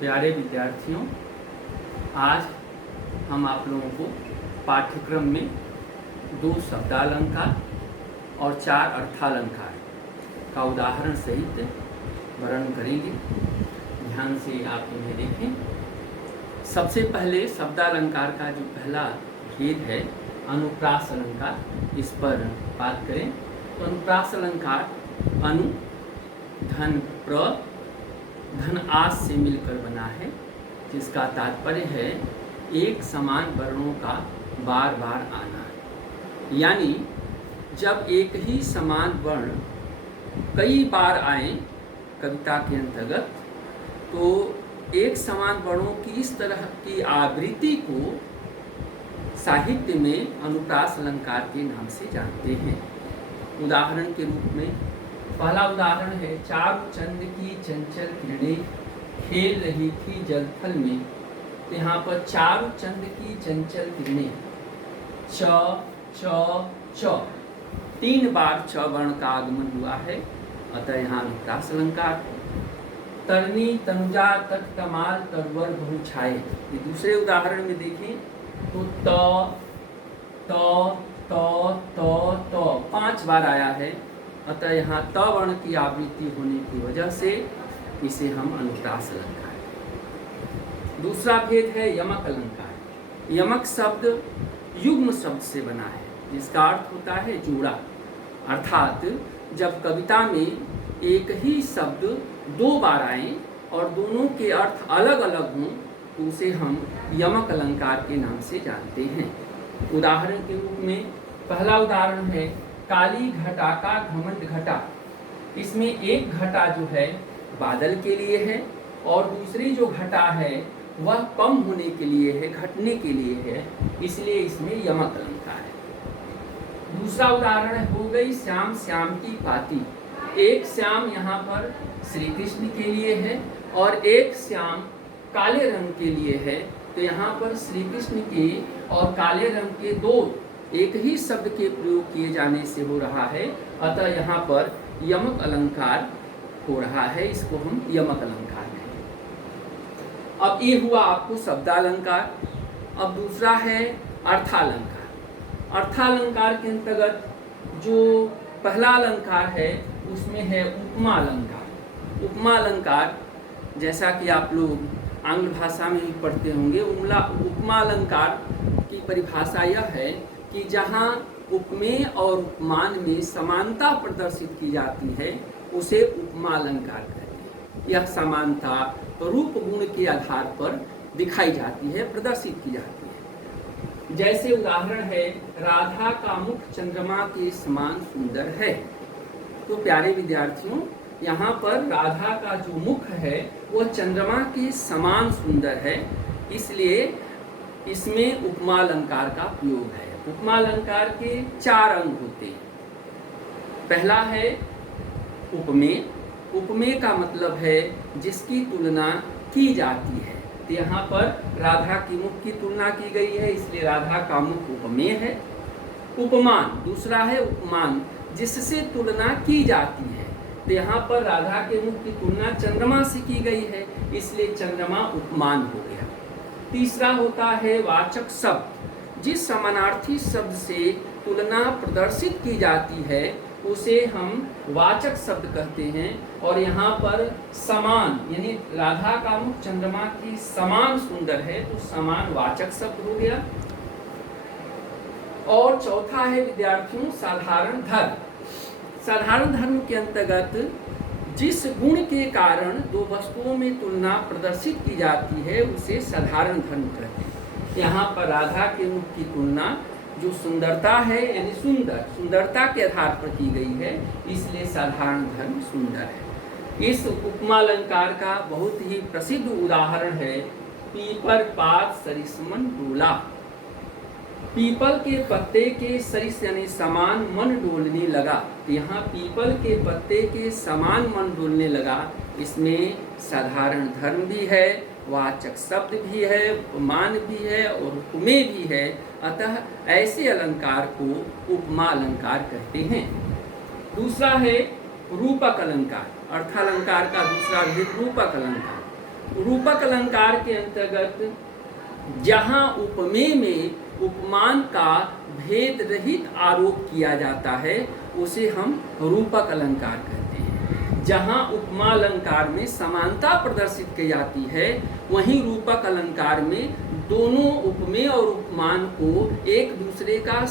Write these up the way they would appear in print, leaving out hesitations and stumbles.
प्यारे विद्यार्थियों, आज हम आप लोगों को पाठ्यक्रम में 2 शब्दालंकार और 4 अर्थालंकार का उदाहरण सहित वर्णन करेंगे। ध्यान से आप इन्हें देखें। सबसे पहले शब्दालंकार का जो पहला भेद है अनुप्रास अलंकार, इस पर बात करें तो अनुप्रास अलंकार अनु धन प्र धन आस से मिलकर बना है, जिसका तात्पर्य है एक समान वर्णों का बार बार आना। यानी जब एक ही समान वर्ण कई बार आए कविता के अंतर्गत, तो एक समान वर्णों की इस तरह की आवृत्ति को साहित्य में अनुप्रास अलंकार के नाम से जानते हैं। उदाहरण के रूप में पहला उदाहरण है, चारु चंद की चंचल किरणें खेल रही थी जल थल में। तो यहाँ पर चारु चंद की चंचल किरणें, च च च 3 बार च वर्ण का आगमन हुआ है, अतः यहाँ अनुप्रास अलंकार। तरनी तनुजा तट कमाल तरवर बहु छाए, ये दूसरे उदाहरण में देखें तो त 5 बार आया है, अतः यहाँ त वर्ण की आवृत्ति होने की वजह से इसे हम अनुप्रास अलंकार। दूसरा भेद है यमक अलंकार। यमक शब्द युग्म शब्द से बना है, जिसका अर्थ होता है जोड़ा। अर्थात जब कविता में एक ही शब्द 2 बार आए और दोनों के अर्थ अलग अलग हों, तो उसे हम यमक अलंकार के नाम से जानते हैं। उदाहरण के रूप में पहला उदाहरण है, काली घटा का घमंड घटा। इसमें एक घटा जो है बादल के लिए है और दूसरी जो घटा है वह कम होने के लिए है, घटने के लिए है, इसलिए इसमें यमक अलंकार है। दूसरा उदाहरण हो गई श्याम श्याम की पाती। एक श्याम यहाँ पर श्री कृष्ण के लिए है और एक श्याम काले रंग के लिए है, तो यहाँ पर श्री कृष्ण के और काले रंग के 2 एक ही शब्द के प्रयोग किए जाने से हो रहा है, अतः यहाँ पर यमक अलंकार हो रहा है, इसको हम यमक अलंकार कहें। अब ये हुआ आपको शब्दालंकार। अब दूसरा है अर्थालंकार। अर्थालंकार के अंतर्गत जो पहला अलंकार है उसमें है उपमा अलंकार। उपमा अलंकार जैसा कि आप लोग आंग्ल भाषा में भी पढ़ते होंगे, उपमा अलंकार की परिभाषा यह है कि जहाँ उपमेय और उपमान में समानता प्रदर्शित की जाती है उसे उपमा अलंकार कहते हैं। यह समानता रूप गुण के आधार पर दिखाई जाती है, प्रदर्शित की जाती है। जैसे उदाहरण है, राधा का मुख चंद्रमा के समान सुंदर है। तो प्यारे विद्यार्थियों, यहाँ पर राधा का जो मुख है वह चंद्रमा के समान सुंदर है, इसलिए इसमें उपमा अलंकार का प्रयोग है। उपमा अलंकार के 4 अंग होते हैं। पहला है उपमेय। उपमेय का मतलब है जिसकी तुलना की जाती है। तो यहाँ पर राधा की मुख की तुलना की गई है, इसलिए राधा का मुख उपमेय है। उपमान दूसरा है, उपमान जिससे तुलना की जाती है। तो यहाँ पर राधा के मुख की तुलना चंद्रमा से की गई है, इसलिए चंद्रमा उपमान हो गया। तीसरा होता है वाचक शब्द। जिस समानार्थी शब्द से तुलना प्रदर्शित की जाती है उसे हम वाचक शब्द कहते हैं। और यहाँ पर समान, यानी राधा का मुख चंद्रमा की समान सुंदर है, तो समान वाचक शब्द हो गया। और चौथा है विद्यार्थियों साधारण धर्म। साधारण धर्म के अंतर्गत जिस गुण के कारण 2 वस्तुओं में तुलना प्रदर्शित की जाती है उसे साधारण धर्म कहते हैं। यहाँ पर राधा के मुख की तुलना जो सुंदरता है, यानी सुंदरता के आधार पर की गई है, इसलिए साधारण धर्म सुंदर है। इस उपमा अलंकार का बहुत ही प्रसिद्ध उदाहरण है, पीपर पात सरिसमन डोला। पीपल के पत्ते के सरिस यानी समान मन डोलने लगा। यहाँ पीपल के पत्ते के समान मन डोलने लगा, इसमें साधारण धर्म भी है, वाचक शब्द भी है, उपमान भी है और उपमेय भी है, अतः ऐसे अलंकार को उपमा अलंकार कहते हैं। दूसरा है रूपक अलंकार। अर्थालंकार का दूसरा भेद रूपक अलंकार। रूपक अलंकार के अंतर्गत जहाँ उपमेय में उपमान का भेद रहित आरोप किया जाता है उसे हम रूपक अलंकार कहते हैं। जहाँ उपमा अलंकार में समानता प्रदर्शित की जाती है, वहीं रूपक अलंकार में दोनों उपमेय और उपमान को एक दूसरे का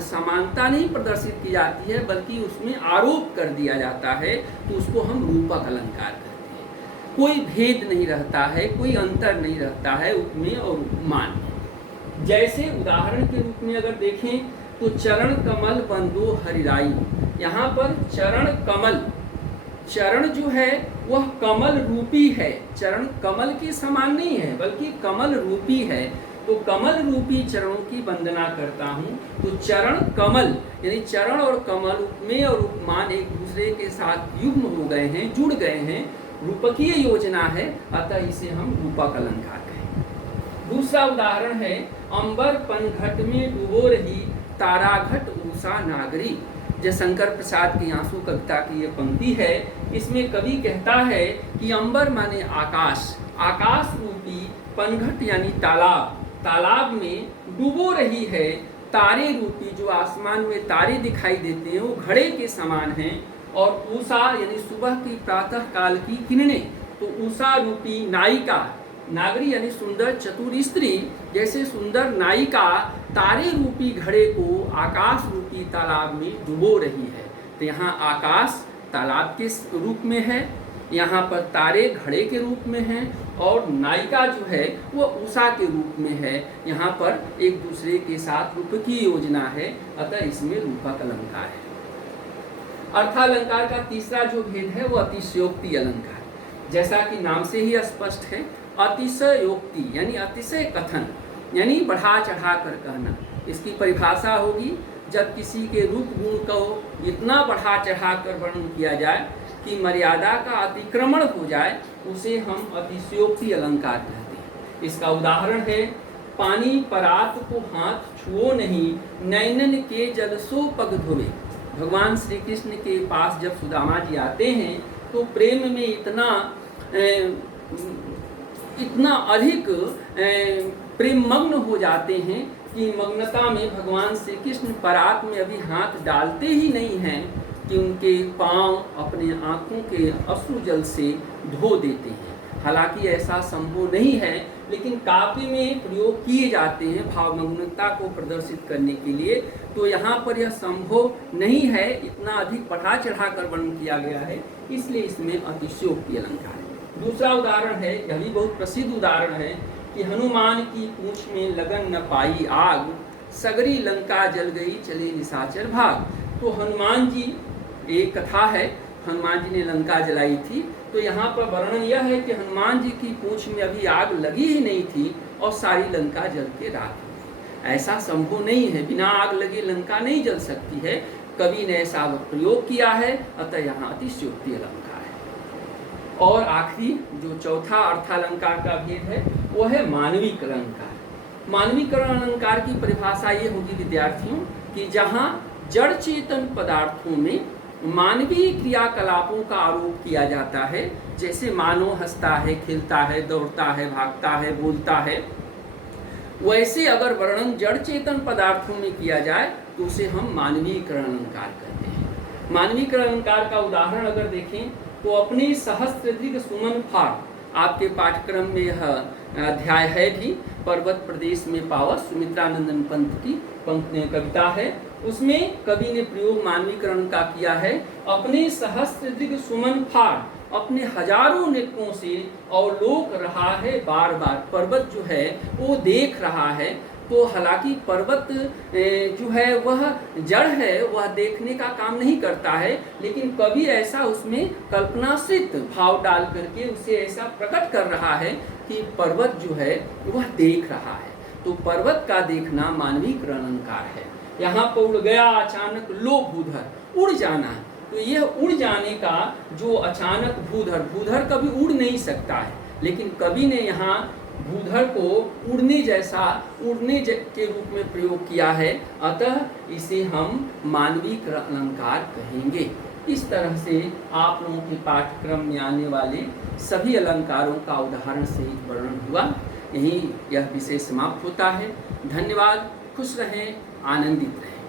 समानता नहीं प्रदर्शित की जाती है, बल्कि उसमें आरोप कर दिया जाता है, तो उसको हम रूपक अलंकार कहते हैं। कोई भेद नहीं रहता है, कोई अंतर नहीं रहता है उपमेय और उपमान में। जैसे उदाहरण के रूप में अगर देखें तो चरण कमल बंदो हरिराई, यहाँ पर चरण कमल, चरण जो है वह कमल रूपी है, चरण कमल के समान नहीं है बल्कि कमल रूपी है। तो कमल रूपी चरणों की वंदना करता हूँ। तो चरण कमल यानी चरण और कमल, उपमेय और उपमान एक दूसरे के साथ युग्म हो गए हैं, जुड़ गए हैं, रूपकीय योजना है, अतः इसे हम रूपक अलंकार कहें। दूसरा उदाहरण है अंबर पनघट में डूबो रही ताराघट उषा नागरी। जयशंकर प्रसाद की आंसू कविता की ये पंक्ति है। इसमें कवि कहता है कि अंबर माने आकाश, आकाश रूपी पनघट यानी तालाब, तालाब में डूबो रही है तारे रूपी, जो आसमान में तारे दिखाई देते हैं वो घड़े के समान हैं, और उषा यानी सुबह की प्रातः काल की किरणें, तो उषा रूपी नायिका, नागरी यानी सुंदर चतुर स्त्री, जैसे सुंदर नायिका तारे रूपी घड़े को आकाश रूपी तालाब में डुबो रही है। तो यहाँ आकाश तालाब के रूप में है, यहाँ पर तारे घड़े के रूप में हैं, और नायिका जो है वो उषा के रूप में है। यहाँ पर एक दूसरे के साथ रूपकीय योजना है, अतः इसमें रूपक अलंकार है। अर्थालंकार का तीसरा जो भेद है वो अतिशयोक्ति अलंकार। जैसा कि नाम से ही स्पष्ट है, अतिशयोक्ति यानी अतिशय कथन, यानी बढ़ा चढ़ा कर कहना। इसकी परिभाषा होगी जब किसी के रूप गुण को इतना बढ़ा चढ़ा कर वर्णन किया जाए कि मर्यादा का अतिक्रमण हो जाए, उसे हम अतिशयोक्ति अलंकार कहते हैं। इसका उदाहरण है पानी परात को हाथ छुओ नहीं, नैनन के जल सो पग धोवे। भगवान श्री कृष्ण के पास जब सुदामा जी आते हैं तो प्रेम में इतना अधिक प्रेम मग्न हो जाते हैं कि मग्नता में भगवान श्री कृष्ण परात में अभी हाथ डालते ही नहीं हैं कि उनके पांव अपने आँखों के अश्रु जल से धो देते हैं। हालांकि ऐसा संभव नहीं है, लेकिन काव्य में प्रयोग किए जाते हैं भावमग्नता को प्रदर्शित करने के लिए। तो यहाँ पर यह संभव नहीं है, इतना अधिक बढ़ा चढ़ा कर वर्णन किया गया है, इसलिए इसमें अतिशयोक्ति अलंकार है। दूसरा उदाहरण है, यह भी बहुत प्रसिद्ध उदाहरण है कि हनुमान की पूंछ में लगन न पाई आग, सगरी लंका जल गई चले निशाचर भाग। तो हनुमान जी, एक कथा है, हनुमान जी ने लंका जलाई थी। तो यहाँ पर वर्णन यह है कि हनुमान जी की पूंछ में अभी आग लगी ही नहीं थी और सारी लंका जल के राख हो गई। ऐसा संभव नहीं है, बिना आग लगे लंका नहीं जल सकती है। कवि ने ऐसा प्रयोग किया है, अतः यहाँ अतिशयोक्ति अलंकार है। और आखिरी जो चौथा अर्थालंकार का भेद है वो है मानविक अलंकार। मानविक अलंकार की परिभाषा ये होगी विद्यार्थियों कि जहाँ जड़ चेतन पदार्थों में मानवीय क्रियाकलापों का आरोप किया जाता है, जैसे मानव हंसता है, खेलता है, दौड़ता है, भागता है, बोलता है, वैसे अगर वर्णन जड़ चेतन पदार्थों में किया जाए तो उसे हम मानवीकरण अलंकार कहते हैं। मानवीकरण अलंकार का उदाहरण अगर देखें तो अपने सहस्त्रदीर्घ सुमन फाड़, आपके पाठ्यक्रम में यह अध्याय है भी, पर्वत प्रदेश में पावस, सुमित्रानंदन पंत की कविता है, उसमें कवि ने प्रयोग मानवीकरण का किया है। अपने सहस्त्रदीर्घ सुमन फाड़, अपने हजारों नेत्रों से अवलोक रहा है बार बार। पर्वत जो है वो देख रहा है, तो हालांकि पर्वत जो है वह जड़ है, वह देखने का काम नहीं करता है, लेकिन कवि ऐसा उसमें कल्पनाश्रित भाव डाल करके उसे ऐसा प्रकट कर रहा है कि पर्वत जो है वह देख रहा है। तो पर्वत का देखना मानवीकरण अलंकार है। यहाँ पर उड़ गया अचानक लो भूधर, उड़ जाना। तो यह उड़ जाने का जो अचानक भूधर, भूधर कभी उड़ नहीं सकता है, लेकिन कवि ने यहाँ भूधर को उड़ने जैसा, उड़ने के रूप में प्रयोग किया है, अतः इसे हम मानवीकरण अलंकार कहेंगे। इस तरह से आप लोगों के पाठ्यक्रम में आने वाले सभी अलंकारों का उदाहरण सहित वर्णन हुआ। यहीं यह विषय समाप्त होता है। धन्यवाद। खुश रहें, आनंदित रहें।